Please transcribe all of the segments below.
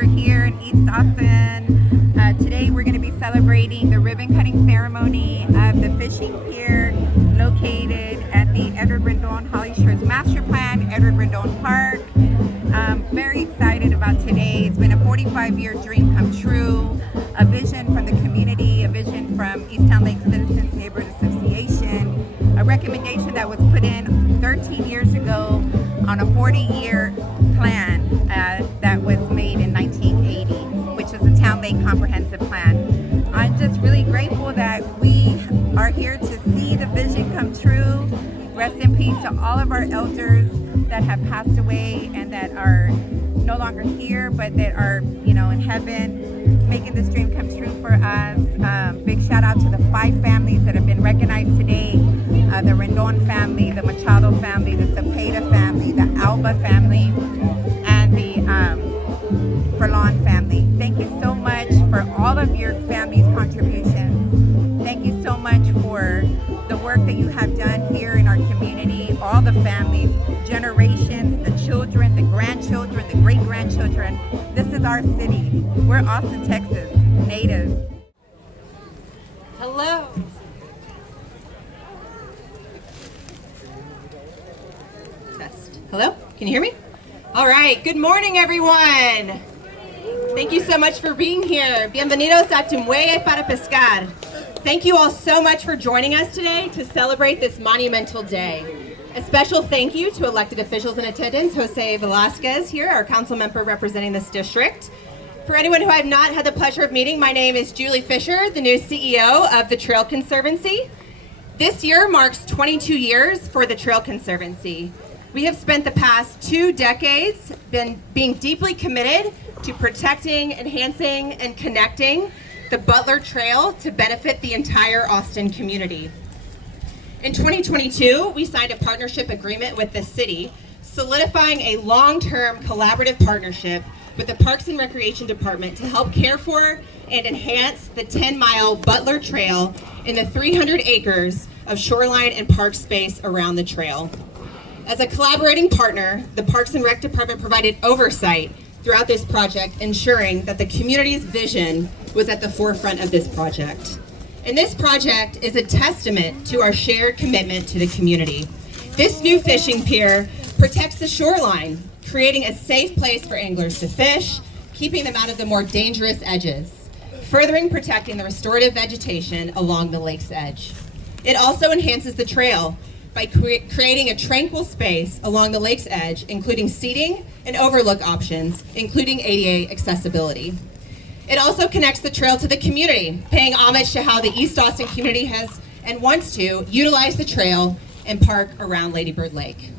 We're here in East Austin. Today we're going to be celebrating the ribbon cutting ceremony of the fishing pier located at the Edward Rendon Holly Shores Master Plan, Edward Rendon Park. Very excited about today. It's been a 45-year dream come true, a vision from the community, a vision from Easttown Lake Citizens Neighborhood Association, a recommendation that was put in 13 years ago on a 40-year plan that was made in 1980, which is the Town Lake Comprehensive Plan. I'm just really grateful that we are here to see the vision come true. Rest in peace to all of our elders that have passed away and that are no longer here, but that are, in heaven, making this dream come true for us. Big shout out to the 5 families that have been recognized today. The Rendon family, the Machado family, the Cepeda family, the Alba family, and the Furlan family. Thank you so much for all of your family's contributions. Thank you so much for the work that you have done here in our community, all the families, generations, the children, the grandchildren, the great-grandchildren. This is our city. We're Austin, Texas, natives. Hello. Test. Hello? Can you hear me? All right. Good morning, everyone. Thank you so much for being here. Bienvenidos a Tu Muelle para Pescar. Thank you all so much for joining us today to celebrate this monumental day. A special thank you to elected officials in attendance, Jose Velasquez here, our council member representing this district. For anyone who I have not had the pleasure of meeting, my name is Julie Fisher, the new CEO of the Trail Conservancy. This year marks 22 years for the Trail Conservancy. We have spent the past 2 decades being deeply committed to protecting, enhancing, and connecting the Butler Trail to benefit the entire Austin community. In 2022, we signed a partnership agreement with the city, solidifying a long-term collaborative partnership with the Parks and Recreation Department to help care for and enhance the 10-mile Butler Trail in the 300 acres of shoreline and park space around the trail. As a collaborating partner, the Parks and Rec Department provided oversight throughout this project, ensuring that the community's vision was at the forefront of this project. And this project is a testament to our shared commitment to the community. This new fishing pier protects the shoreline, creating a safe place for anglers to fish, keeping them out of the more dangerous edges, furthering protecting the restorative vegetation along the lake's edge. It also enhances the trail by creating a tranquil space along the lake's edge, including seating and overlook options, including ADA accessibility. It also connects the trail to the community, paying homage to how the East Austin community has and wants to utilize the trail and park around Lady Bird Lake.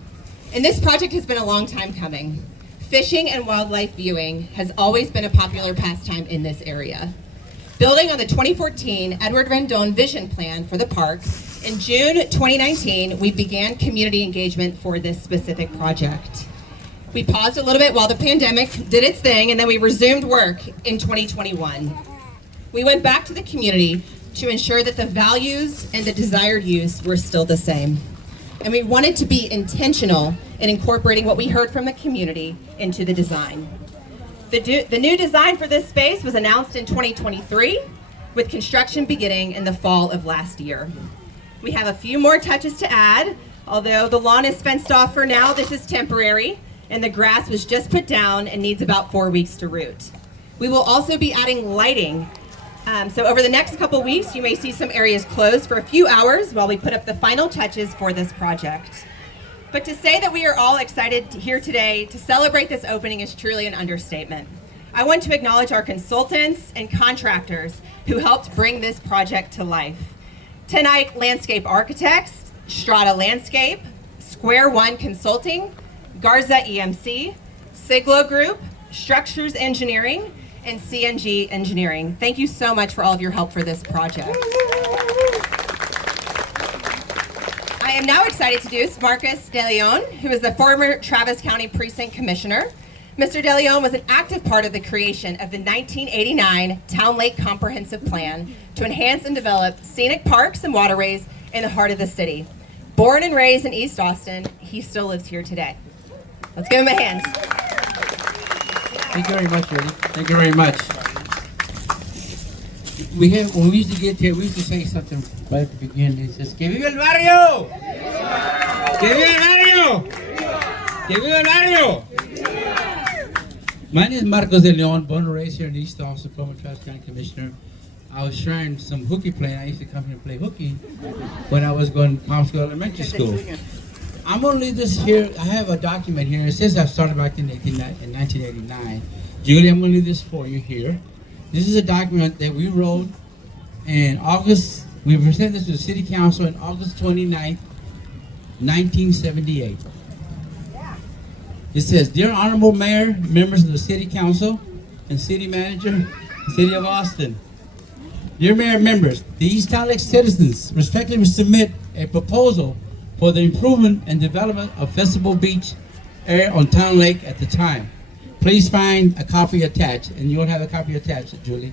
And this project has been a long time coming. Fishing and wildlife viewing has always been a popular pastime in this area. Building on the 2014 Edward Rendon Vision Plan for the park, in June 2019, we began community engagement for this specific project. We paused a little bit while the pandemic did its thing, and then we resumed work in 2021. We went back to the community to ensure that the values and the desired use were still the same. And we wanted to be intentional in incorporating what we heard from the community into the design. The new design for this space was announced in 2023, with construction beginning in the fall of last year. We have a few more touches to add. Although the lawn is fenced off for now, this is temporary, and the grass was just put down and needs about 4 weeks to root. We will also be adding lighting. So over the next couple weeks, you may see some areas closed for a few hours while we put up the final touches for this project. But to say that we are all excited here today to celebrate this opening is truly an understatement. I want to acknowledge our consultants and contractors who helped bring this project to life. Tenite Landscape Architects, Strata Landscape, Square One Consulting, Garza EMC, Siglo Group, Structures Engineering, and CNG Engineering. Thank you so much for all of your help for this project. I am now excited to introduce Marcus De Leon, who is the former Travis County Precinct Commissioner. Mr. De Leon was an active part of the creation of the 1989 Town Lake Comprehensive Plan to enhance and develop scenic parks and waterways in the heart of the city. Born and raised in East Austin, he still lives here today. Let's give him a hand. Thank you very much, Julie. Thank you very much. When we used to get here, we used to say something right at the beginning. It says, "Que viva el barrio! Que viva el barrio! Que viva el barrio!" My name is Marcos de Leon, born and raised here in East Austin, former Travis County Commissioner. I was sharing some hooky playing. I used to come here and play hooky when I was going to Palm School Elementary School. I'm going to leave this here. I have a document here. It says I started back in 1989. Julie, I'm going to leave this for you here. This is a document that we wrote in August. We presented this to the City Council on August 29th, 1978. It says, "Dear Honorable Mayor, members of the City Council, and City Manager, City of Austin. Dear Mayor members, the East Town Lake citizens respectfully submit a proposal for the improvement and development of Festival Beach area on Town Lake at the time. Please find a copy attached," and you'll have a copy attached, Julie.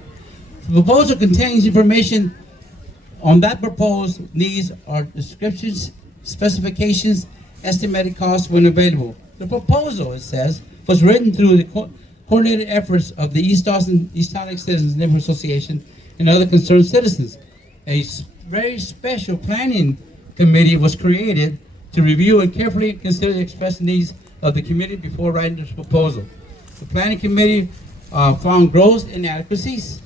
The proposal contains information on that proposed needs are descriptions, specifications, estimated costs when available. The proposal, it says, was written through the coordinated efforts of the East Town Lake Citizens Neighborhood Association and other concerned citizens. A very special planning committee was created to review and carefully consider the expressed needs of the community before writing this proposal. The planning committee found gross inadequacies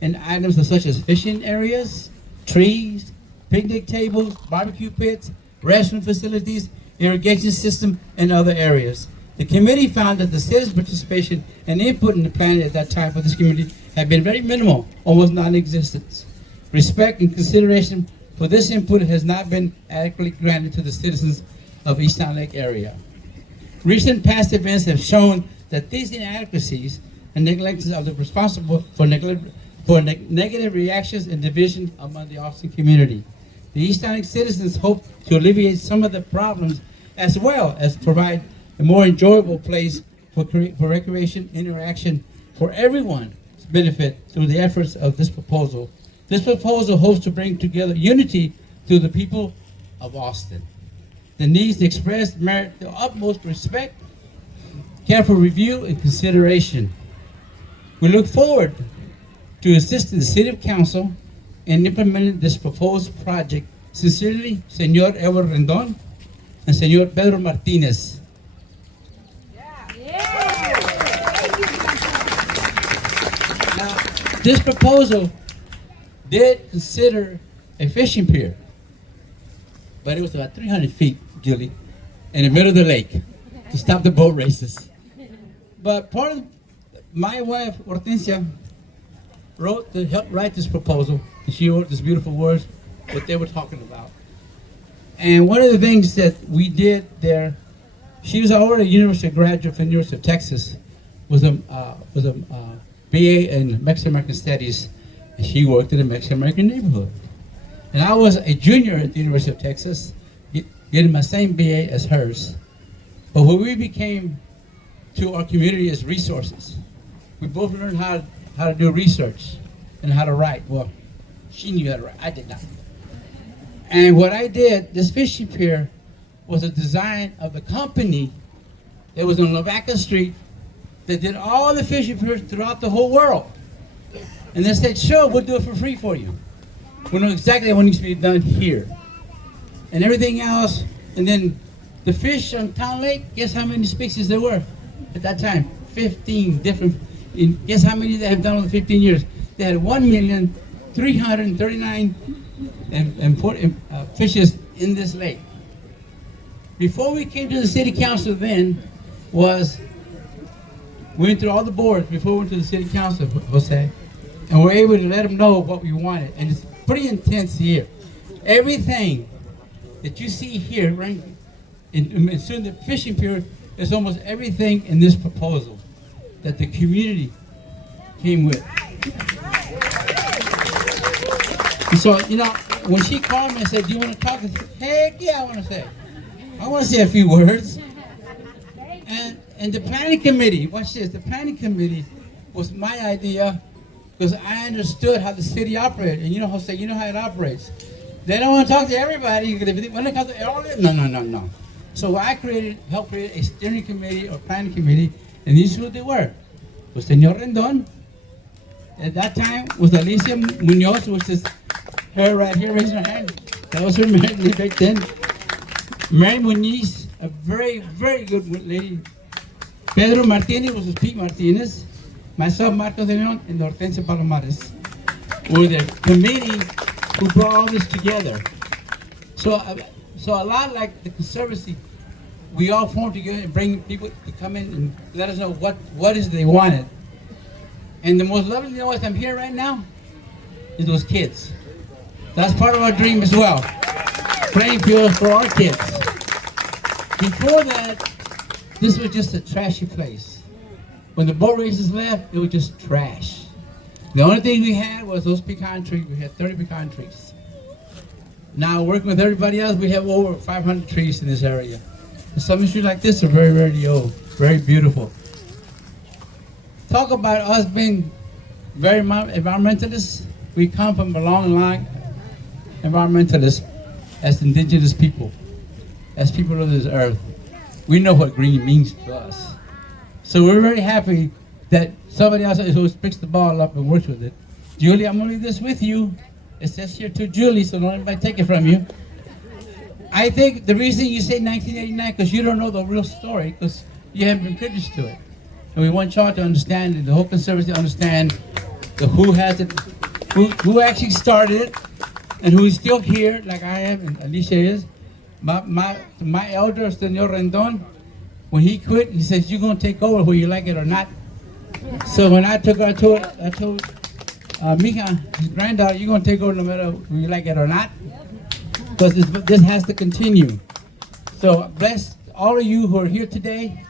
in items such as fishing areas, trees, picnic tables, barbecue pits, restroom facilities, irrigation system, and other areas. The committee found that the citizens' participation and input in the planning at that time for this community had been very minimal, almost non-existent. Respect and consideration for this input has not been adequately granted to the citizens of East Town Lake area. Recent past events have shown that these inadequacies and neglections are responsible for negative reactions and division among the Austin community. The East Town Lake citizens hope to alleviate some of the problems as well as provide a more enjoyable place for recreation, interaction for everyone's benefit through the efforts of this proposal. This proposal hopes to bring together unity to the people of Austin. The needs expressed merit the utmost respect, careful review, and consideration. We look forward to assisting the City Council in implementing this proposed project. Sincerely, Señor Edward Rendon and Señor Pedro Martinez. Now, this proposal did consider a fishing pier, but it was about 300 feet, Julie, in the middle of the lake to stop the boat races. But part of my wife, Hortensia, helped write this proposal, and she wrote these beautiful words, what they were talking about. And one of the things that we did there, she was already a university graduate from the University of Texas with a BA in Mexican American Studies. And she worked in the Mexican American neighborhood. And I was a junior at the University of Texas, getting my same BA as hers. But when we became to our community as resources, we both learned how to do research and how to write. Well, she knew how to write, I did not. And what I did, this fishing pier was a design of the company that was on Lavaca Street that did all the fishing piers throughout the whole world. And they said, sure, we'll do it for free for you. We know exactly what needs to be done here. And everything else, and then the fish on Town Lake, guess how many species there were at that time? 15 different, guess how many they have done over 15 years? They had 1,339,000 fishes in this lake. Before we came to the City Council then, we went through all the boards before we went to the City Council, Jose, and we're able to let them know what we wanted. And it's pretty intense here. Everything that you see here, right, and soon the fishing pier, is almost everything in this proposal that the community came with. And so, you know, when she called me and said, do you want to talk? I said, heck yeah, I want to say a few words. And the planning committee, watch this, the planning committee was my idea because I understood how the city operated. And you know, Jose, you know how it operates. They don't want to talk to everybody. When they talk to all of them, no. So I helped create a steering committee or planning committee, and these are who they were. was Senor Rendon. At that time was Alicia Munoz, which is her right here, raising her hand. That was her married lady back then. Mary Muniz, a very, very good lady. Pedro Martinez, which was Pete Martinez. Myself, Marcos de Leon, and Hortensia Palomares were the committee who brought all this together. So a lot like the Conservancy, we all formed together and bring people to come in and let us know what is they wanted. And the most lovely thing is I'm here right now is those kids. That's part of our dream as well. Playing fields for our kids. Before that, this was just a trashy place. When the boat races left, it was just trash. The only thing we had was those pecan trees. We had 30 pecan trees. Now, working with everybody else, we have over 500 trees in this area. And some trees like this are very, very old, very beautiful. Talk about us being very environmentalists. We come from a long line environmentalists as indigenous people, as people of this earth. We know what green means to us. So we're very happy that somebody else is always picks the ball up and works with it. Julie, I'm going to leave this with you. It says here to Julie, so don't let anybody take it from you. I think the reason you say 1989 because you don't know the real story, because you haven't been privy to it. And we want y'all to understand, and the whole Conservancy to understand who has it, who actually started it, and who is still here, like I am, and Alicia is. My elder, Senor Rendon, when he quit, he says, you're going to take over whether you like it or not. So when I told Mija, his granddaughter, you're going to take over no matter whether you like it or not, because this has to continue. So bless all of you who are here today,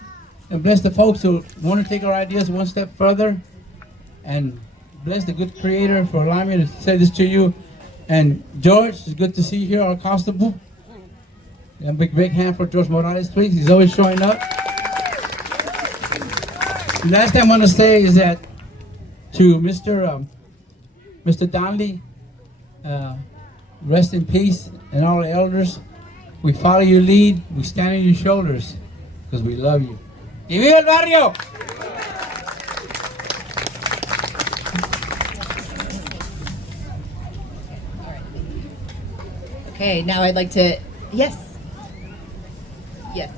and bless the folks who want to take our ideas one step further, and bless the good Creator for allowing me to say this to you. And George, it's good to see you here, our constable. And a big hand for George Morales, please. He's always showing up. The last thing I want to say is that to Mr. Donnelly, rest in peace, and all the elders, we follow your lead, we stand on your shoulders, because we love you. ¡Y viva el barrio! Okay, now I'd like to, yes. Yes.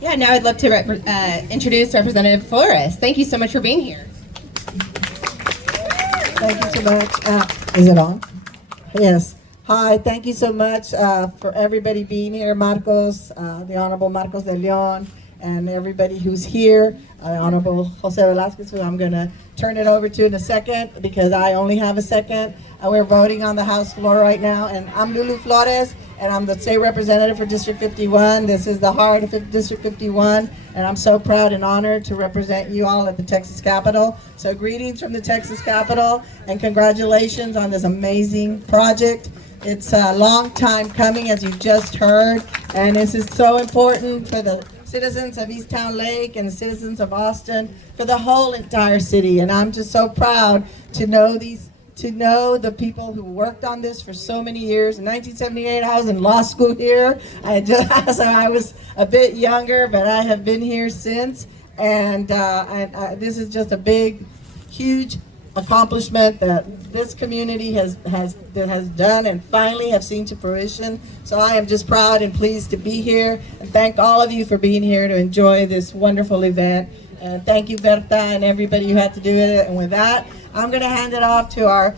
Yeah, now I'd love to introduce Representative Flores. Thank you so much for being here. Thank you so much. Is it on? Yes. Hi, thank you so much for everybody being here. Marcos, the Honorable Marcos de Leon, and everybody who's here. Honorable Jose Velasquez, who I'm going to turn it over to in a second because I only have a second. We're voting on the House floor right now, and I'm Lulu Flores, and I'm the state representative for District 51. This is the heart of District 51, and I'm so proud and honored to represent you all at the Texas Capitol. So greetings from the Texas Capitol, and congratulations on this amazing project. It's a long time coming, as you just heard, and this is so important for the citizens of East Town Lake and the citizens of Austin, for the whole entire city. And I'm just so proud to know the people who worked on this for so many years. In 1978, I was in law school here. So I was a bit younger, but I have been here since. And this is just a big, huge accomplishment that this community has done and finally have seen to fruition. So I am just proud and pleased to be here, and thank all of you for being here to enjoy this wonderful event. And thank you, Bertha, and everybody who had to do it. And with that, I'm going to hand it off to our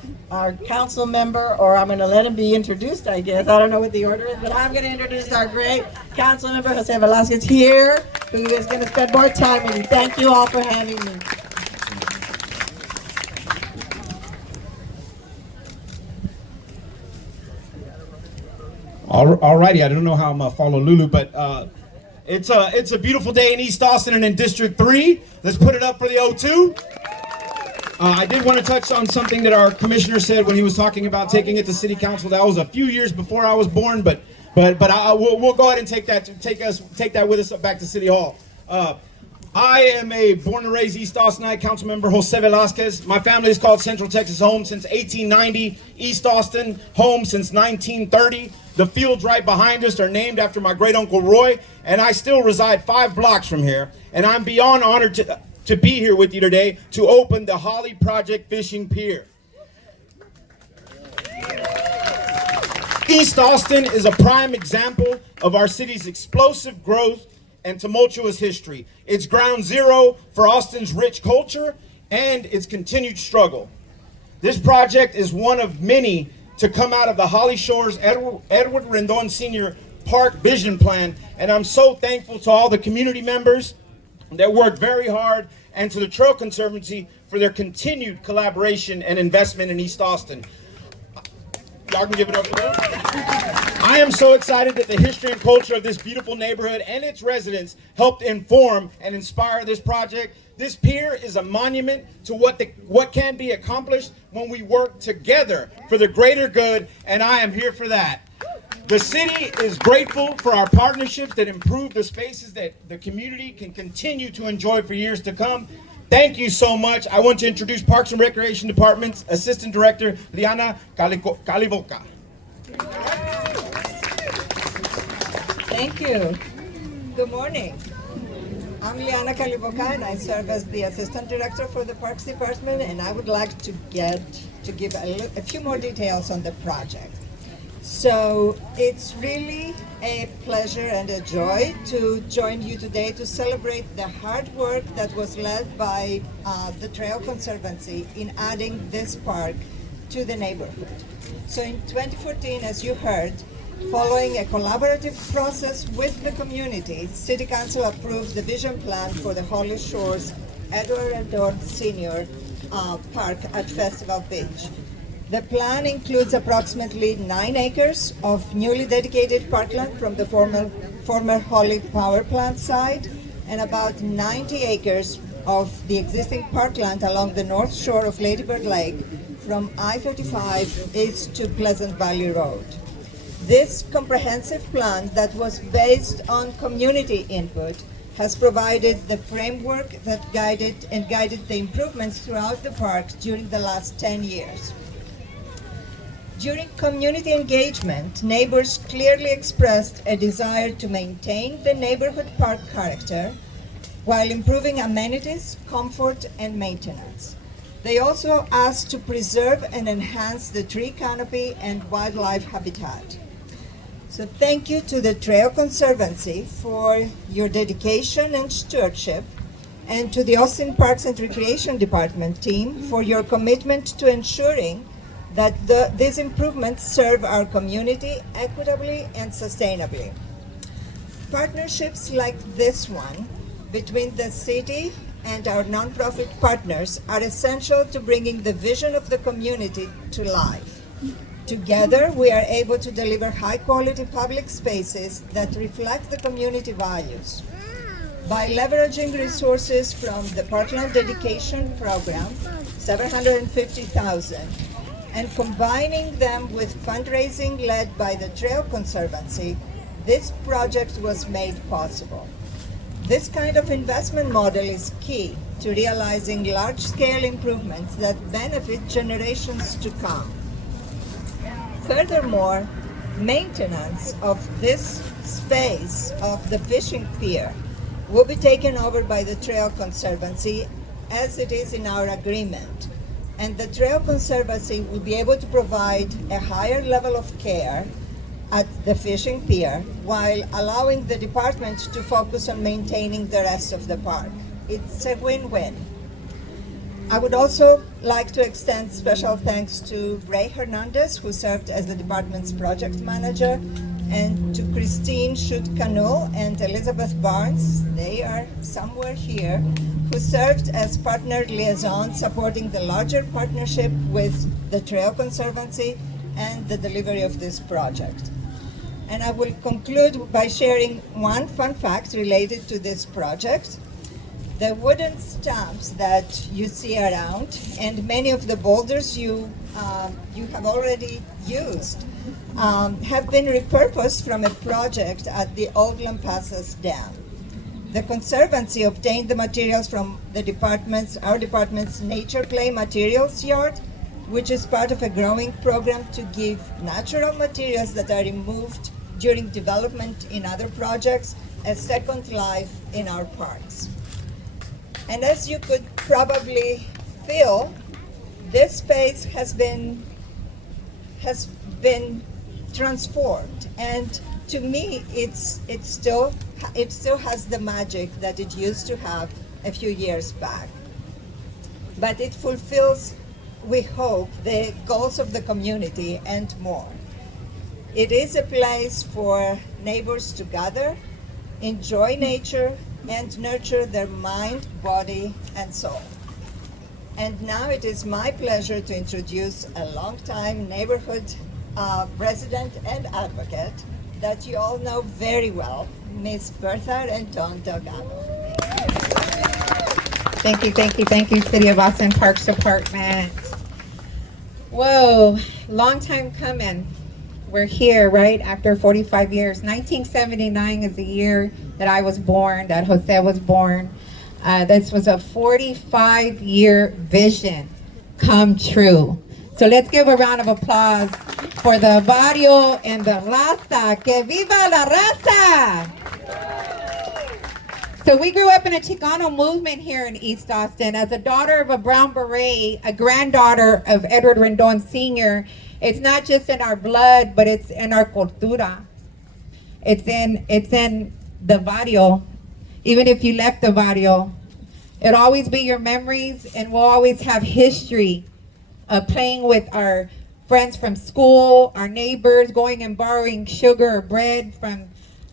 council member, or I'm going to let him be introduced, I guess. I don't know what the order is, but I'm going to introduce our great council member, Jose Velasquez, here, who is going to spend more time with you. Thank you all for having me. Alrighty, I don't know how I'm gonna follow Lulu, but it's a beautiful day in East Austin and in District 3. Let's put it up for the O2. I did want to touch on something that our commissioner said when he was talking about taking it to City Council. That was a few years before I was born, but we'll go ahead and take that with us back to City Hall. I am a born and raised East Austinite, council member Jose Velasquez. My family is called Central Texas home since 1890, East Austin home since 1930. The fields right behind us are named after my great uncle Roy, and I still reside 5 blocks from here. And I'm beyond honored to be here with you today to open the Holly Project Fishing Pier. East Austin is a prime example of our city's explosive growth and tumultuous history. It's ground zero for Austin's rich culture and its continued struggle. This project is one of many to come out of the Holly Shores Edward Rendon Sr. Park Vision Plan, and I'm so thankful to all the community members that worked very hard and to the Trail Conservancy for their continued collaboration and investment in East Austin. Y'all can give it up for them. I am so excited that the history and culture of this beautiful neighborhood and its residents helped inform and inspire this project. This pier is a monument to what can be accomplished when we work together for the greater good, and I am here for that. The city is grateful for our partnerships that improve the spaces that the community can continue to enjoy for years to come. Thank you so much. I want to introduce Parks and Recreation Department's Assistant Director, Liana Calivoca. Thank you. Good morning. I'm Liana Calivoca, and I serve as the Assistant Director for the Parks Department, and I would like to give a few more details on the project. So it's really a pleasure and a joy to join you today to celebrate the hard work that was led by the Trail Conservancy in adding this park to the neighborhood. So in 2014, as you heard, following a collaborative process with the community, City Council approved the vision plan for the Holly Shores Edward Rendon Sr. Park at Festival Beach. The plan includes approximately 9 acres of newly dedicated parkland from the former Holly Power Plant site and about 90 acres of the existing parkland along the north shore of Lady Bird Lake from I-35 east to Pleasant Valley Road. This comprehensive plan that was based on community input has provided the framework that guided the improvements throughout the park during the last 10 years. During community engagement, neighbors clearly expressed a desire to maintain the neighborhood park character while improving amenities, comfort, and maintenance. They also asked to preserve and enhance the tree canopy and wildlife habitat. So thank you to the Trail Conservancy for your dedication and stewardship, and to the Austin Parks and Recreation Department team for your commitment to ensuring that these improvements serve our community equitably and sustainably. Partnerships like this one between the city and our nonprofit partners are essential to bringing the vision of the community to life. Together, we are able to deliver high-quality public spaces that reflect the community values. By leveraging resources from the Parkland Dedication Program, $750,000, and combining them with fundraising led by the Trail Conservancy, this project was made possible. This kind of investment model is key to realizing large-scale improvements that benefit generations to come. Furthermore, maintenance of this space of the fishing pier will be taken over by the Trail Conservancy as it is in our agreement. And the Trail Conservancy will be able to provide a higher level of care at the fishing pier while allowing the department to focus on maintaining the rest of the park. It's a win-win. I would also like to extend special thanks to Ray Hernandez, who served as the department's project manager, and to Christine Schutt-Canul and Elizabeth Barnes, they are somewhere here, who served as partner liaison supporting the larger partnership with the Trail Conservancy and the delivery of this project. And I will conclude by sharing one fun fact related to this project. The wooden stumps that you see around and many of the boulders you have already used have been repurposed from a project at the Old Lampasas Dam. The Conservancy obtained the materials from our department's Nature Clay Materials Yard, which is part of a growing program to give natural materials that are removed during development in other projects a second life in our parks. And as you could probably feel, this space has been transformed, and to me it still has the magic that it used to have a few years back. But it fulfills, we hope, the goals of the community and more. It is a place for neighbors to gather, enjoy nature, and nurture their mind, body, and soul. And now it is my pleasure to introduce a longtime neighborhood resident and advocate that you all know very well, Miss Bertha Rendon Delgado. Thank you, City of Austin Parks Department. Whoa, long time coming. We're here, right, after 45 years. 1979 is the year that I was born, that Jose was born. This was a 45-year vision come true. So let's give a round of applause for the barrio and the raza. Que viva la raza! So we grew up in a Chicano movement here in East Austin. As a daughter of a Brown Beret, a granddaughter of Edward Rendon Sr., it's not just in our blood, but it's in our cultura. It's in the barrio. Even if you left the barrio, it'll always be your memories, and we'll always have history of playing with our friends from school, our neighbors, going and borrowing sugar or bread from,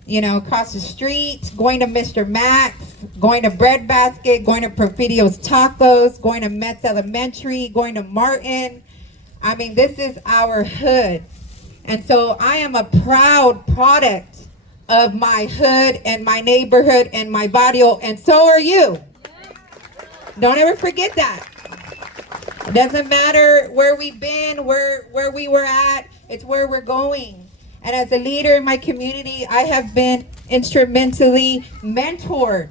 across the street, going to Mr. Max, going to Bread Basket, going to Porfirio's Tacos, going to Metz Elementary, going to Martin. I mean, this is our hood. And so I am a proud product of my hood and my neighborhood and my barrio, and so are you. Don't ever forget that. It doesn't matter where we've been, where we were at, it's where we're going. And as a leader in my community, I have been instrumentally mentored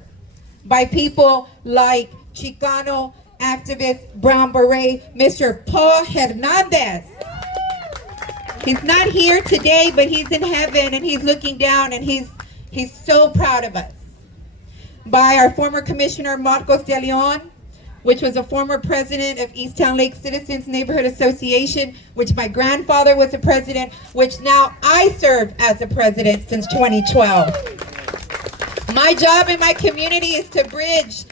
by people like Chicano activist Brown Beret, Mr. Paul Hernandez. He's not here today, but he's in heaven and he's looking down and he's so proud of us. By our former commissioner Marcos de Leon, which was a former president of Easttown Lake Citizens Neighborhood Association, which my grandfather was a president, which now I serve as a president since 2012. My job in my community is to bridge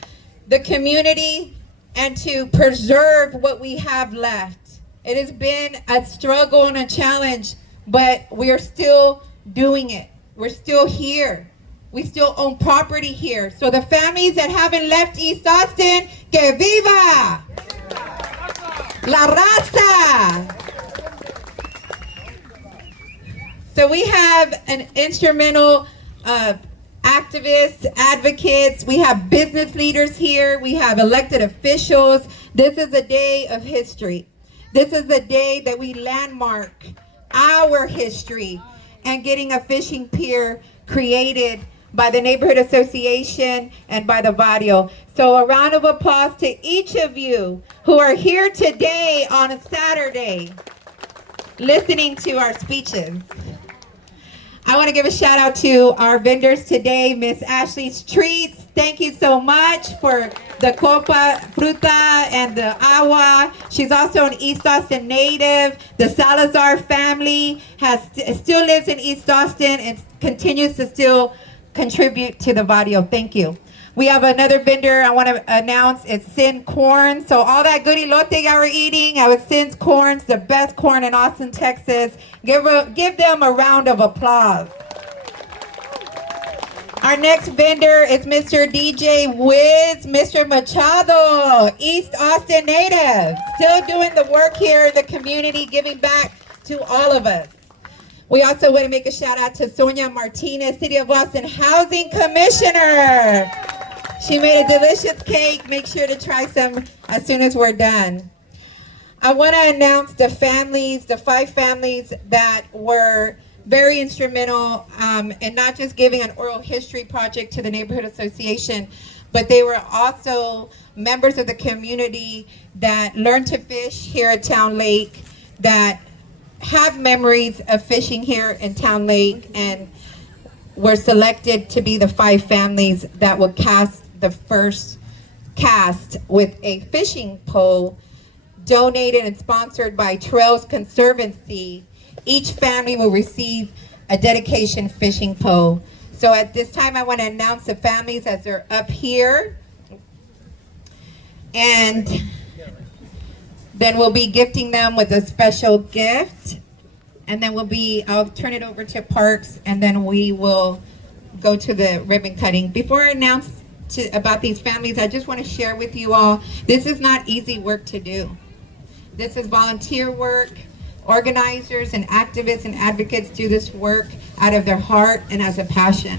the community and to preserve what we have left. It has been a struggle and a challenge, but we are still doing it. We're still here. We still own property here. So the families that haven't left East Austin, que viva! La raza! So we have an instrumental activists, advocates, we have business leaders here, we have elected officials. This is a day of history. This is a day that we landmark our history and getting a fishing pier created by the Neighborhood Association and by the barrio. So a round of applause to each of you who are here today on a Saturday listening to our speeches. I want to give a shout out to our vendors today, Miss Ashley's Treats. Thank you so much for the copa, fruta, and the agua. She's also an East Austin native. The Salazar family still lives in East Austin and continues to still contribute to the barrio. Thank you. We have another vendor I want to announce. It's Sin Corn. So all that good elote that we're eating, I was Sin's Corns, the best corn in Austin, Texas. Give them a round of applause. Our next vendor is Mr. DJ Wiz, Mr. Machado, East Austin native. Still doing the work here in the community, giving back to all of us. We also want to make a shout out to Sonia Martinez, City of Austin Housing Commissioner. She made a delicious cake. Make sure to try some as soon as we're done. I want to announce the families, the 5 families that were very instrumental in not just giving an oral history project to the neighborhood association, but they were also members of the community that learned to fish here at Town Lake, that have memories of fishing here in Town Lake, and were selected to be the 5 families that will cast the first cast with a fishing pole donated and sponsored by Trails Conservancy. Each family will receive a dedication fishing pole. So at this time, I want to announce the families as they're up here. And then we'll be gifting them with a special gift. And then I'll turn it over to Parks, and then we will go to the ribbon cutting. Before I announce about these families, I just want to share with you all, this is not easy work to do. This is volunteer work. Organizers and activists and advocates do this work out of their heart and as a passion.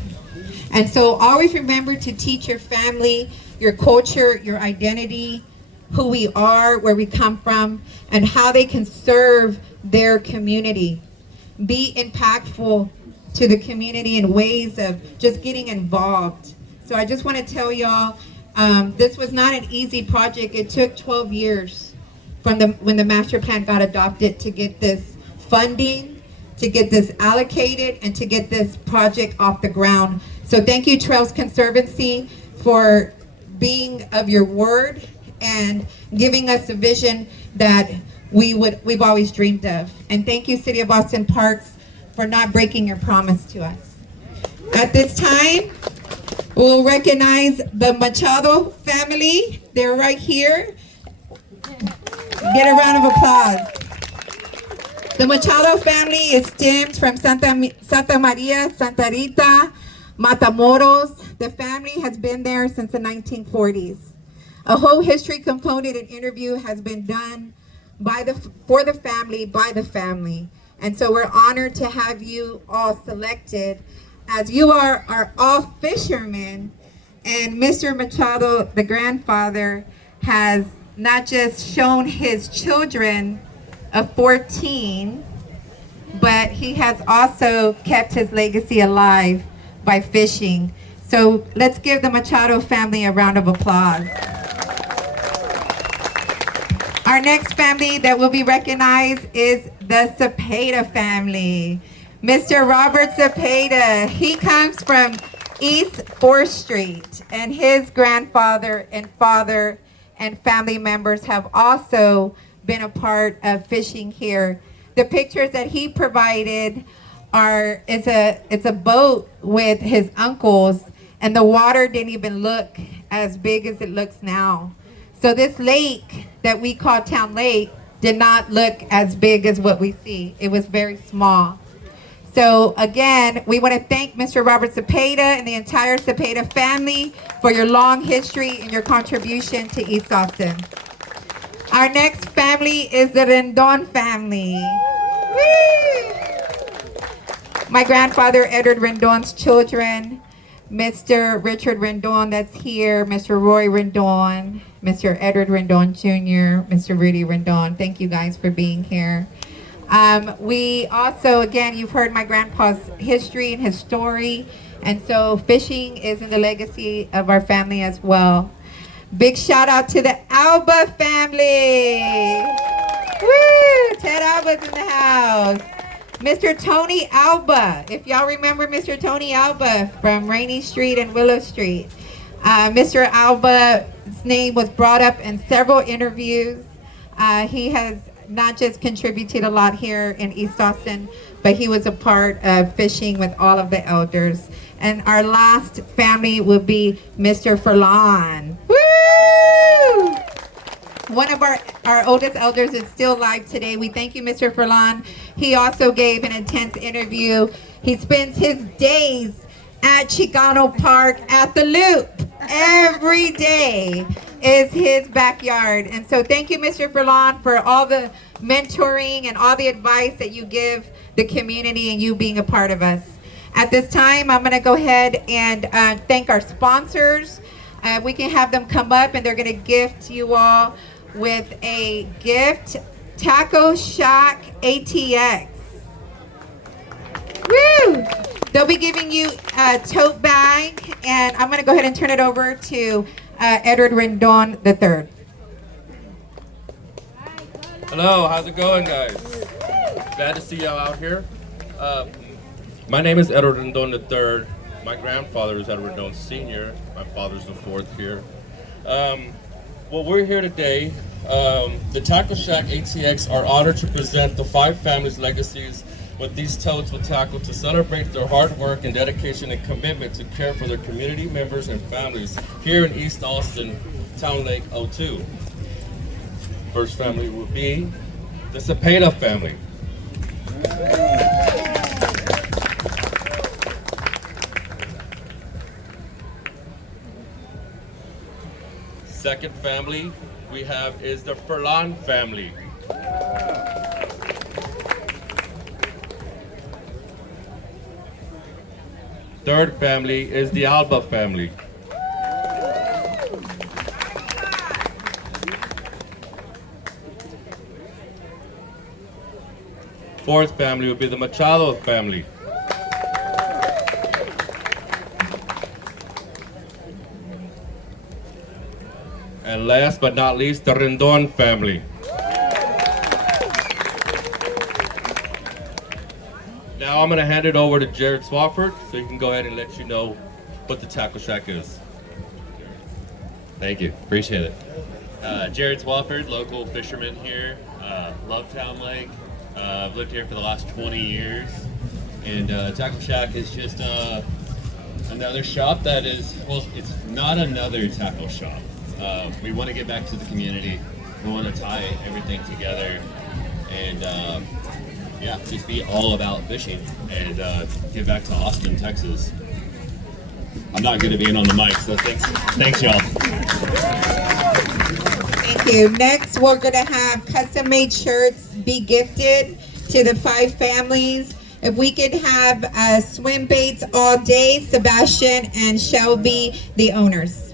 And so always remember to teach your family, your culture, your identity, who we are, where we come from, and how they can serve their community. Be impactful to the community in ways of just getting involved. So I just want to tell y'all, this was not an easy project. It took 12 years from when the master plan got adopted to get this funding, to get this allocated, and to get this project off the ground. So thank you, Trails Conservancy, for being of your word and giving us a vision that we've always dreamed of. And thank you, City of Austin Parks, for not breaking your promise to us. At this time, we'll recognize the Machado family. They're right here. Get a round of applause. The Machado family is stemmed from Santa Maria, Santa Rita, Matamoros. The family has been there since the 1940s. A whole history component and interview has been done for the family, by the family. And so we're honored to have you all selected, as you are all fishermen. And Mr. Machado, the grandfather, has not just shown his children of 14, but he has also kept his legacy alive by fishing. So let's give the Machado family a round of applause. Our next family that will be recognized is the Cepeda family. Mr. Robert Cepeda, he comes from East 4th Street, and his grandfather and father and family members have also been a part of fishing here. The pictures that he provided it's a boat with his uncles, and the water didn't even look as big as it looks now. So this lake that we call Town Lake did not look as big as what we see. It was very small. So again, we want to thank Mr. Robert Cepeda and the entire Cepeda family for your long history and your contribution to East Austin. Our next family is the Rendon family. Woo! My grandfather, Edward Rendon's children, Mr. Richard Rendon that's here, Mr. Roy Rendon, Mr. Edward Rendon Jr., Mr. Rudy Rendon. Thank you guys for being here. We also, again, you've heard my grandpa's history and his story, and so fishing is in the legacy of our family as well. Big shout out to the Alba family. Woo! Ted Alba's in the house. Mr. Tony Alba, if y'all remember Mr. Tony Alba from Rainy Street and Willow Street. Mr. Alba's name was brought up in several interviews. He has not just contributed a lot here in East Austin, but he was a part of fishing with all of the elders. And our last family will be Mr. Furlan. Woo! One of our oldest elders is still alive today. We thank you, Mr. Furlan. He also gave an intense interview. He spends his days at Chicano Park at the Loop. Every day is his backyard. And so thank you, Mr. Furlan, for all the mentoring and all the advice that you give the community and you being a part of us. At this time, I'm going to go ahead and thank our sponsors. We can have them come up and they're going to gift you all with a gift, Taco Shack ATX. Woo! They'll be giving you a tote bag, and I'm going to go ahead and turn it over to Edward Rendon III. Hello, how's it going, guys? Glad to see y'all out here. My name is Edward Rendon III. My grandfather is Edward Rendon Sr. My father's the fourth here. Well, we're here today. The Tackle Shack ATX are honored to present the 5 families' legacies with these totes will tackle to celebrate their hard work and dedication and commitment to care for their community members and families here in East Austin, Town Lake 02. First family will be the Cepeda family. Second family we have is the Furlan family. Third family is the Alba family. Fourth family would be the Machado family. And last but not least, the Rendon family. Now I'm going to hand it over to Jared Swafford so he can go ahead and let you know what the Tackle Shack is. Thank you, appreciate it. Jared Swafford, local fisherman here, love Town Lake. I've lived here for the last 20 years. And Tackle Shack is just another shop that is, well, it's not another tackle shop. We want to get back to the community. We want to tie everything together and yeah, just be all about fishing and get back to Austin, Texas. I'm not good at being on the mic, so thanks y'all. Thank you. Next, we're going to have custom-made shirts be gifted to the 5 families. If we could have swim baits all day, Sebastian and Shelby, the owners.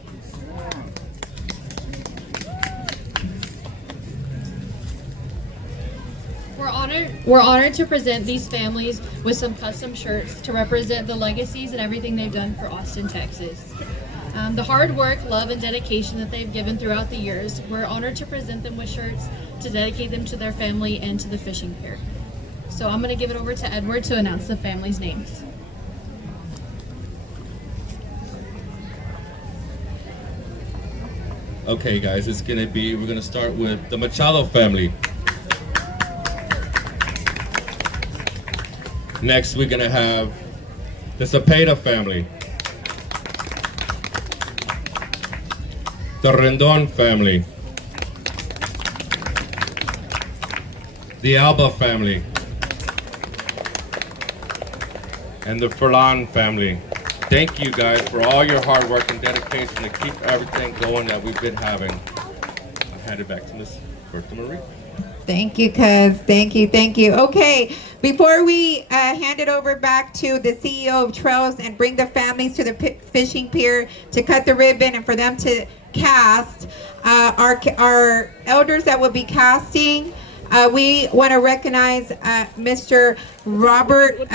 We're honored to present these families with some custom shirts to represent the legacies and everything they've done for Austin, Texas. The hard work, love, and dedication that they've given throughout the years, we're honored to present them with shirts to dedicate them to their family and to the fishing pier. So I'm going to give it over to Edward to announce the families' names. Okay guys, we're gonna start with the Machado family. Next, we're gonna have the Cepeda family, the Rendon family, the Alba family, and the Furlan family. Thank you guys for all your hard work and dedication to keep everything going that we've been having. I'll hand it back to Miss Bertha Marie. Thank you, cuz. Thank you. Okay, before we hand it over back to the CEO of Trails and bring the families to the fishing pier to cut the ribbon and for them to cast, our elders that will be casting, we want to recognize Mr. Robert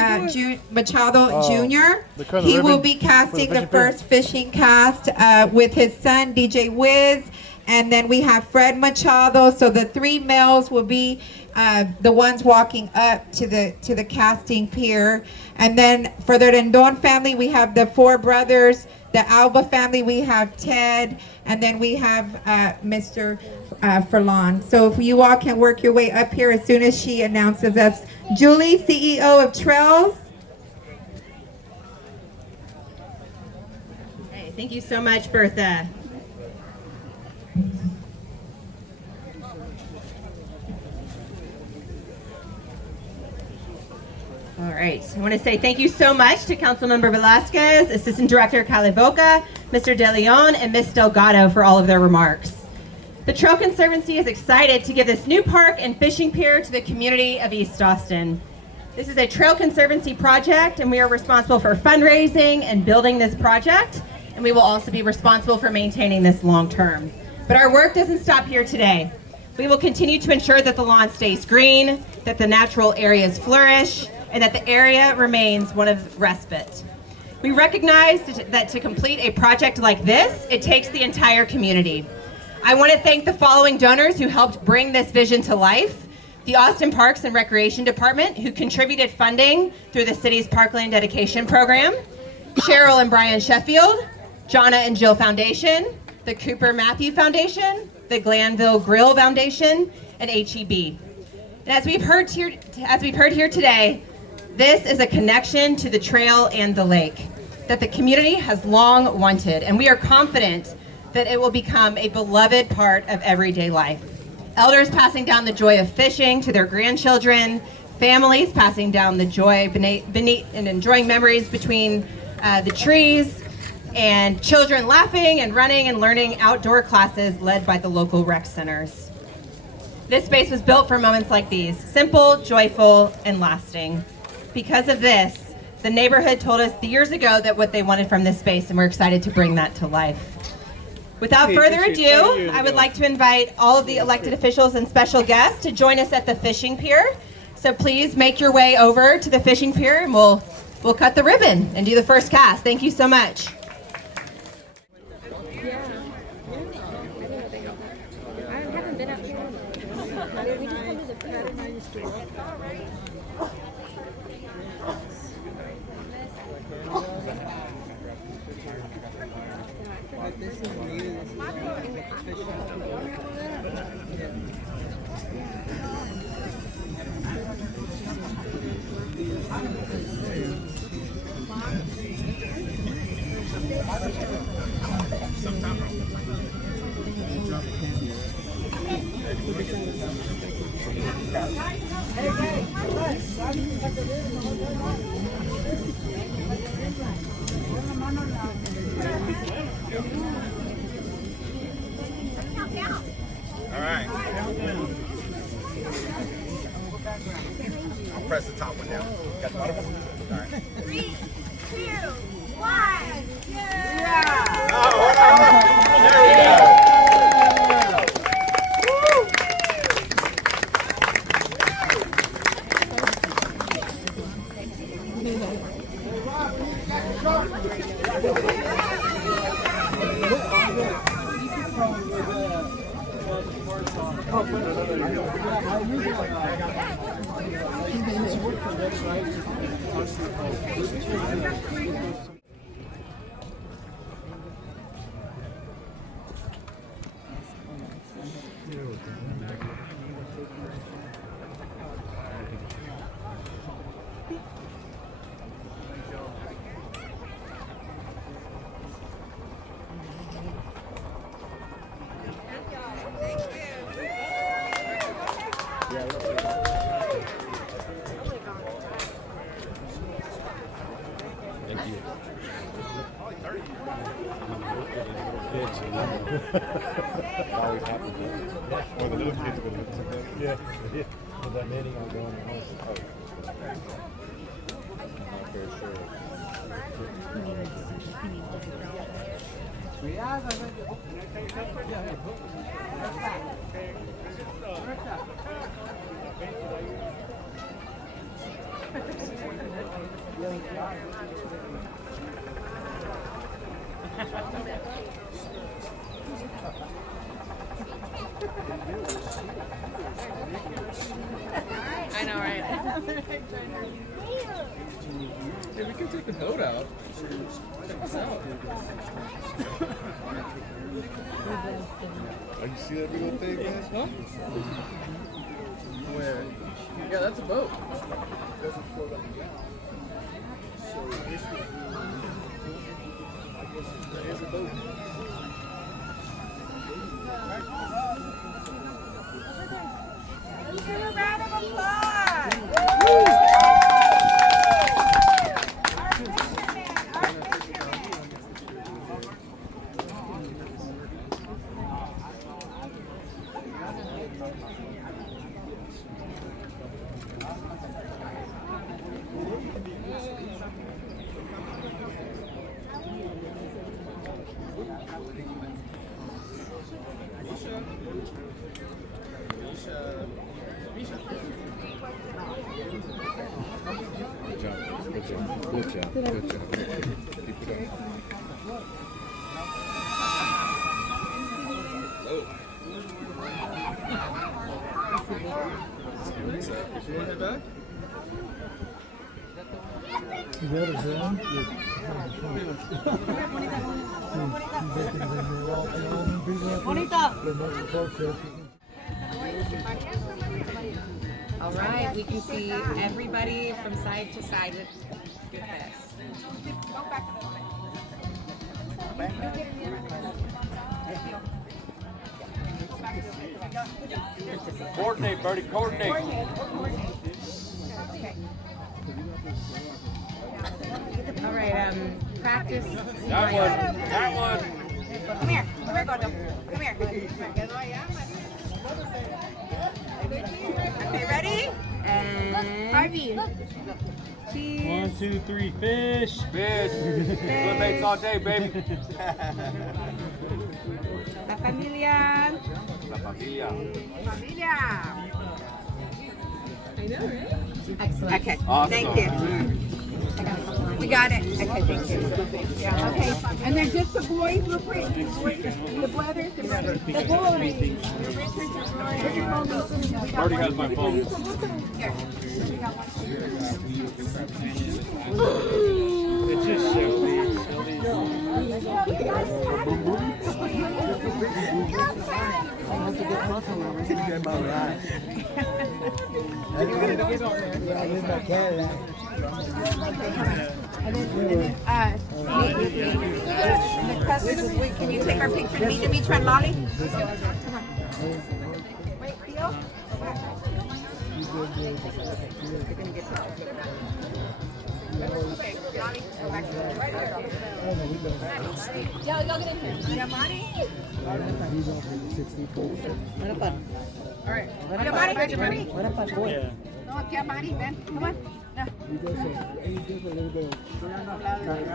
Machado Jr. He will be casting the first fishing cast with his son, DJ Wiz. And then we have Fred Machado. So the 3 males will be the ones walking up to the casting pier. And then for the Rendon family, we have the 4 brothers. The Alba family, we have Ted. And then we have Mr. Furlan. So if you all can work your way up here as soon as she announces us. Julie, CEO of Trails. Hey, thank you so much, Bertha. All right, I want to say thank you so much to Councilmember Velasquez, Assistant Director Calivoca, Mr. De Leon, and Ms. Delgado for all of their remarks. The Trail Conservancy is excited to give this new park and fishing pier to the community of East Austin. This is a Trail Conservancy project, and we are responsible for fundraising and building this project, and we will also be responsible for maintaining this long term. But our work doesn't stop here today. We will continue to ensure that the lawn stays green, that the natural areas flourish, and that the area remains one of respite. We recognize that to complete a project like this, it takes the entire community. I want to thank the following donors who helped bring this vision to life. The Austin Parks and Recreation Department, who contributed funding through the city's Parkland Dedication Program, Cheryl and Brian Sheffield, Jonna and Jill Foundation, the Cooper Matthew Foundation, the Glanville Grill Foundation, and HEB. And as we've heard here today, this is a connection to the trail and the lake that the community has long wanted, and we are confident that it will become a beloved part of everyday life. Elders passing down the joy of fishing to their grandchildren, families passing down the joy beneath and enjoying memories between the trees, and children laughing and running and learning outdoor classes led by the local rec centers. This space was built for moments like these, simple, joyful, and lasting. Because of this, the neighborhood told us years ago that what they wanted from this space, and we're excited to bring that to life. Without further ado, I would like to invite all of the elected officials and special guests to join us at the fishing pier. So please make your way over to the fishing pier and we'll cut the ribbon and do the first cast. Thank you so much. Press the top one down. Got the bottom one? All right. 3, 2, 1. Yeah! Oh, hold on. There we go. Always happens. Or the little kids would look something. Yeah. With that many, I'm going home. Not very sure. I know, right? Hey, we can take the boat out. Check this out. Oh, you see that big old thing, man? Huh? Where? Yeah, that's a boat. That is a boat. Let's give a round of applause. job. Good job. Good job. Keep it up. You want it back? Is that a drum? All right, we can see everybody from side to side with this. Coordinate, Bertie, coordinate. All right, practice. That one, that one. Come here, Gordo. Come here. Okay, ready? And Harvey. Cheese. 1, 2, 3, fish. Fish. Swim baits all day, baby. La familia. La familia. Familia. I know, right? Excellent. Okay, Awesome. thank you. We got it. Okay, thank you. Okay, and then just the boys real quick. The brothers, the brothers. The boys. Bertie has my phone. Here. It's just Shelby. The cousins, can you take our picture? Me, Demetra, and Lolly? Come on. Wait, Theo? They're gonna get Lolly, go back to right there. Y'all get in here. Yamani? All right. Yamani, Yeah. no, Yamani, man. Come on. No.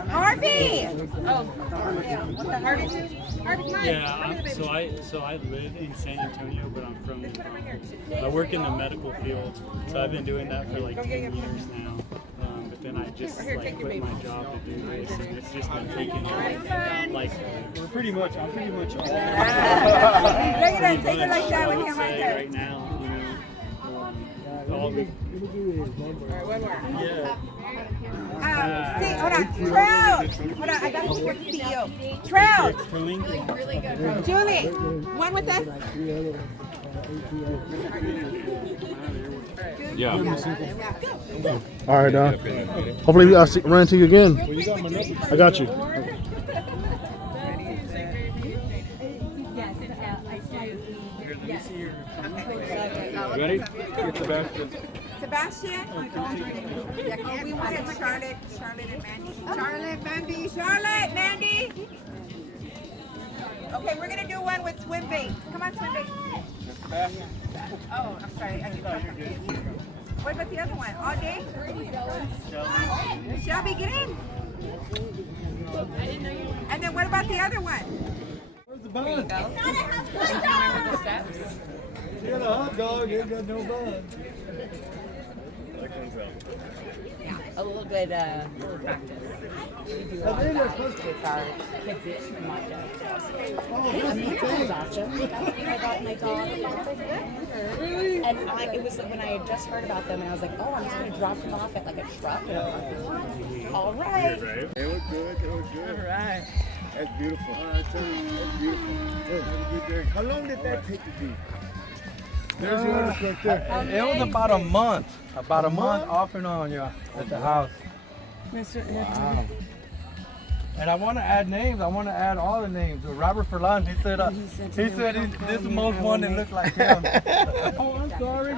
Harvey! Oh, what the Harvey? Harvey, come on. Yeah, so I live in San Antonio, but I'm from. I work in the medical field, so I've been doing that for like 10 years now. But then I just like quit my job to do this, and it's just been taking like I'm pretty much all. Look at that, take it like that with him right there. Right now, all the, yeah. See, hold on. Trout! Hold on, I got to support the CEO. Trout! Really good. Julie, one with us? Yeah. All right, hopefully I'll run into you again. I got you. Ready? Get Sebastian. Sebastian? We wanted Charlotte and Mandy. Charlotte, Mandy. Okay, we're gonna do one with swim baits. Come on, swim baits. Oh, I'm sorry. What about the other one? All day? Shelby, get in. And then what about the other one? Where's the bun? There you go. Do you remember the steps? You got a hot dog, you ain't got no bun. Yeah, a little bit, practice. We do all of that with our kids in my that was awesome. I got my dog. Really? And it was when I had just heard about them, and I was like, oh, I'm just going to drop them off at like a truck. And I'm like, all right. They look good, All right. That's beautiful. I tell you, that's beautiful. Have a good day. How long did that take to do? There's the artist right there. It was about a month. About a month off and on, yeah, at the house. Wow. And I want to add names. I want to add all the names. Robert Furlan, he said this is the most one that looks like him. Oh, I'm sorry.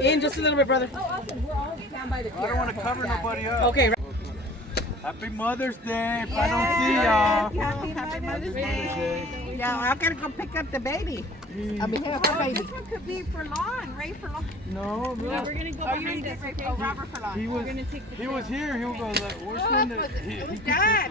In just a little bit, brother. Oh, awesome. We're all down by the pier. I don't want to cover nobody up. Okay. Happy Mother's Day if I don't see y'all. Happy Mother's Day. Yeah, I gotta go pick up the baby. I'll be here for baby. This one could be for Lon, Ray for Lon. No, bro. We're gonna go behind us, okay? Oh, Robert for Lon. He was here. He was like, where's when Who's Dad?